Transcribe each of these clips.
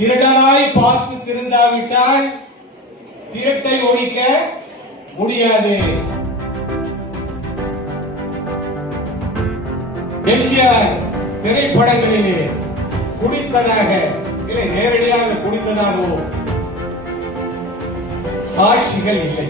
திருடனாய் பார்த்து திருந்தாவிட்டால் திருட்டை ஒழிக்க முடியாது. எம்ஜிஆர் திரைப்படங்களிலே குடித்ததாக இல்லை நேரடியாக குடித்ததாகவோ சாட்சிகள் இல்லை.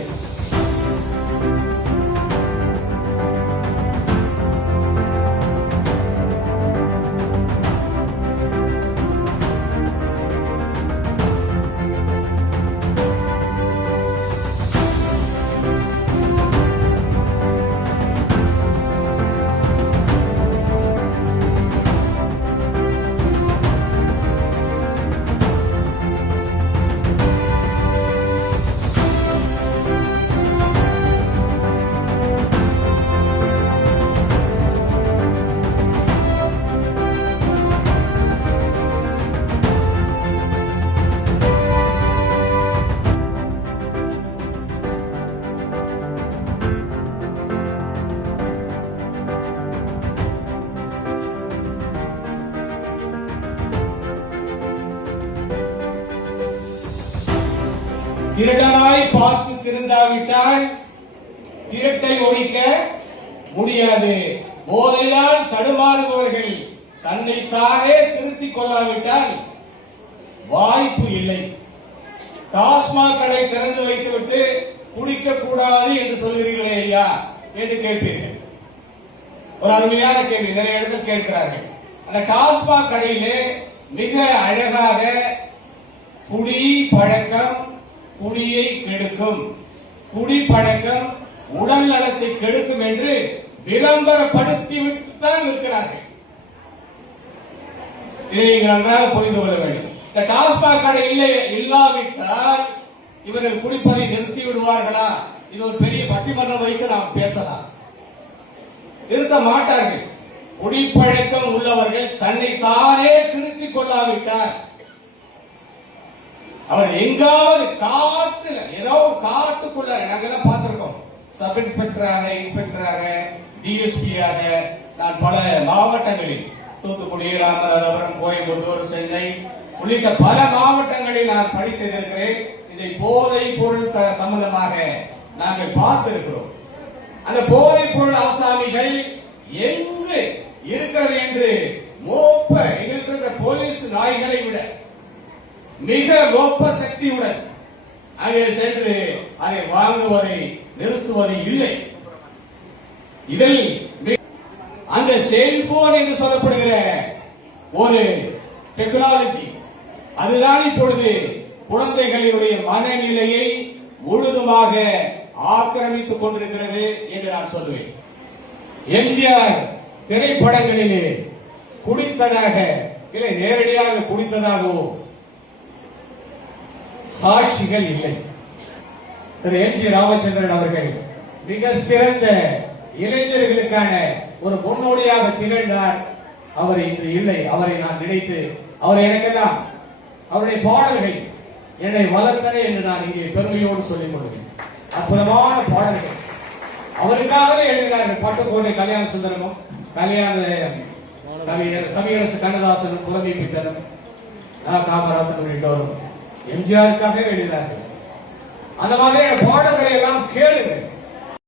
திருடனாய் பார்த்து திருந்தாவிட்டால் திருட்டை ஒழிக்க முடியாது. போதையால் தடுமாறுபவர்கள் தன்னைத்தானே திருத்திக் கொள்ளாவிட்டால் வாய்ப்பு இல்லை. டாஸ்மாக் கடை திறந்து வைத்துவிட்டு குடிக்க கூடாது என்று சொல்கிறீர்களே ஐயா என்று கேட்பீர்கள். ஒரு அருமையான கேள்வி நிறைய இடத்தில் கேட்கிறார்கள். அந்த டாஸ்மாக் கடையிலே மிக அழகாக குடி பழக்கம் குடியை கெடுக்கும், குடிப்பழக்கம் உடல் நலத்தை கெடுக்கும் என்று விளம்பரப்படுத்தி விட்டுத்தான் இருக்கிறார்கள். இதை நீங்கள் நன்றாக புரிந்து கொள்ள வேண்டும். இந்த டாஸ்மாக் கடை இல்லாவிட்டால் இவர்கள் குடிப்பதை நிறுத்தி விடுவார்களா? இது ஒரு பெரிய பட்டிமன்றம் வைத்து நாம் பேசலாம். நிறுத்த மாட்டார்கள். குடிப்பழக்கம் உள்ளவர்கள் தன்னை தானே திருத்திக் கொள்ளாவிட்டார் அவர் எங்காவது காட்டுல ஏதோ காட்டுக்குள்ள நாங்கெல்லாம் பார்த்திருக்கோம். சப் இன்ஸ்பெக்டராக, இன்ஸ்பெக்டராக, டிஎஸ்பியாக நான் பல மாவட்டங்களில் தூத்துக்குடி, ராமநாதபுரம், கோயம்புத்தூர், சென்னை உள்ளிட்ட பல மாவட்டங்களில் நான் பணி செய்திருக்கிறேன். இதை போதை பொருள் சம்பந்தமாக நாங்கள் பார்த்திருக்கிறோம். அந்த போதை பொருள் ஆசாமிகள் எங்கு இருக்கிறது என்று மோப்ப எங்கிருக்கிற போலீஸ் நாய்களை விட மிக மோப்ப சக்தியுடன் அங்கே சென்று அதை வாங்குவதை நிறுத்துவது இல்லை. இதில் அந்த செல்போன் என்று சொல்லப்படுகிற ஒரு டெக்னாலஜி அதுதான் இப்பொழுது குழந்தைகளினுடைய மனநிலையை முழுதுமாக ஆக்கிரமித்துக் கொண்டிருக்கிறது என்று நான் சொல்லுவேன். எம்ஜிஆர் திரைப்படங்களிலே குடித்ததாக இல்லை நேரடியாக குடித்ததாகவோ சாட்சிகள் இல்லை. திரு எம்.ஜி. ராமச்சந்திரன் அவர்கள் மிக சிறந்த இளைஞர்களுக்கான ஒரு முன்னோடியாக திகழ்ந்தார். அவர் இன்று இல்லை. அவரை நான் நினைத்து அவரை எனக்கெல்லாம் அவருடைய பாடல்கள் என்னை வளர்த்தன என்று நான் இங்கே பெருமையோடு சொல்லிக் கொள்கிறேன். அற்புதமான பாடல்கள் அவருக்காகவே எழுதினார்கள். பட்டுக்கோட்டை கல்யாண சுந்தரமும் கவியரசு கண்ணதாசனும் புலமை பித்தனும் காமராசன் உள்ளிட்டோரும் எம்ஜிஆருக்காக எழுதினார்கள். அந்த மாதிரியான பாடல்களை எல்லாம் கேளுங்கள்.